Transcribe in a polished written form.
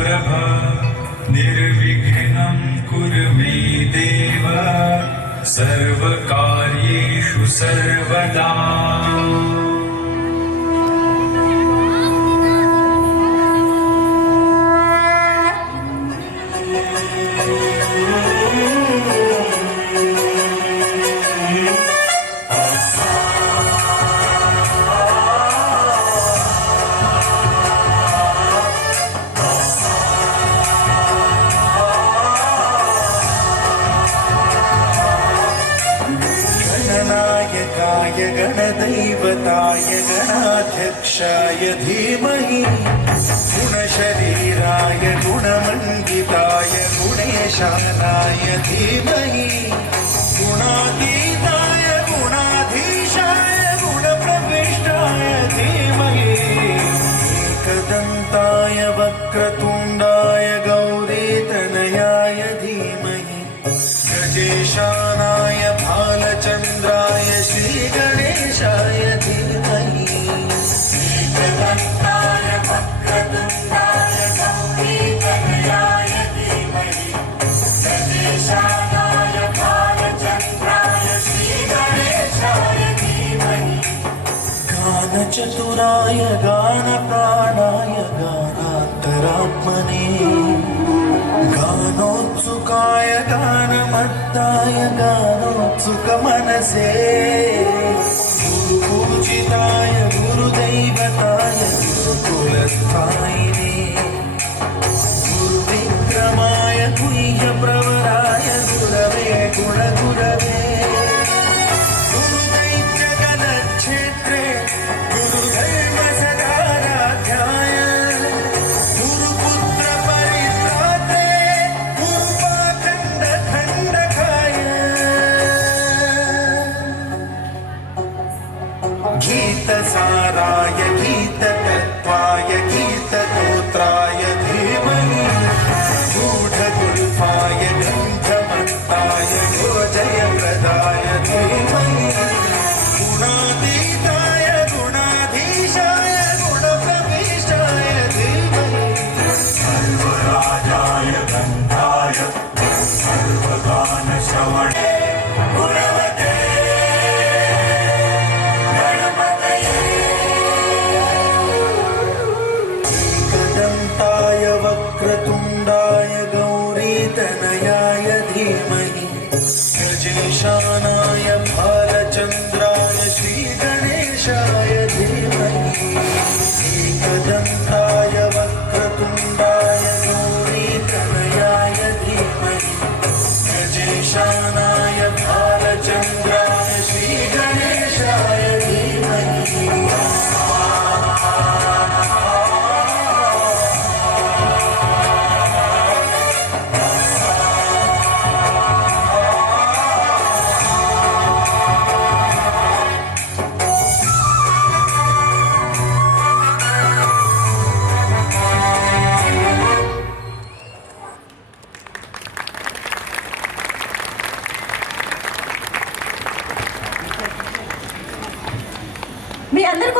प्रभ निर्विघ्नं कुरु मे देव सर्वकार्येषु सर्वदा। गणनायकाय गणदैवताय गणाध्यक्षाय धीमहि गुणशरीराय गुणमण्डिताय गुणेशानाय धीमहि गुणातीताय गुणाधीशाय गुणप्रविष्टाय धीमहि एकदन्ताय वक्रतुण्डाय गौरीतनयाय धीमहि गजेशानाय भालचन्द्राय श्रीगणेशाय धीमहि एकदन्ताय वक्रतुण्डाय गौरीतनयाय धीमहि गजेशानाय भालचन्द्राय श्रीगणेशाय धीमहि गानचतुराय गानप्राणाय गानान्तरात्मने गानोत्सुकाय गानमत्ताय गानोत्सुकमनसे गुरुपूजिताय गुरुदैवताय गुरुकुलस्थायिने गुरुविक्रमाय गुह्यप्रवराय गुरवे गुणगुरवे गुरुदैत्यगणक्षेत्रे गुरुधर्मसदाराध्याय गीतसाराय गीततत्त्वाय गीतगोत्राय धीमहि गूढगुल्फाय गन्धमत्ताय गोजयप्रदाय धीमहि गुणातीताय गुणाधीशाय गुणप्रविष्टाय धीमहि सर्वराजाय गन्धाय सर्वगानश्रवणे वक्रतुण्डाय गौरीतनयाय धीमहि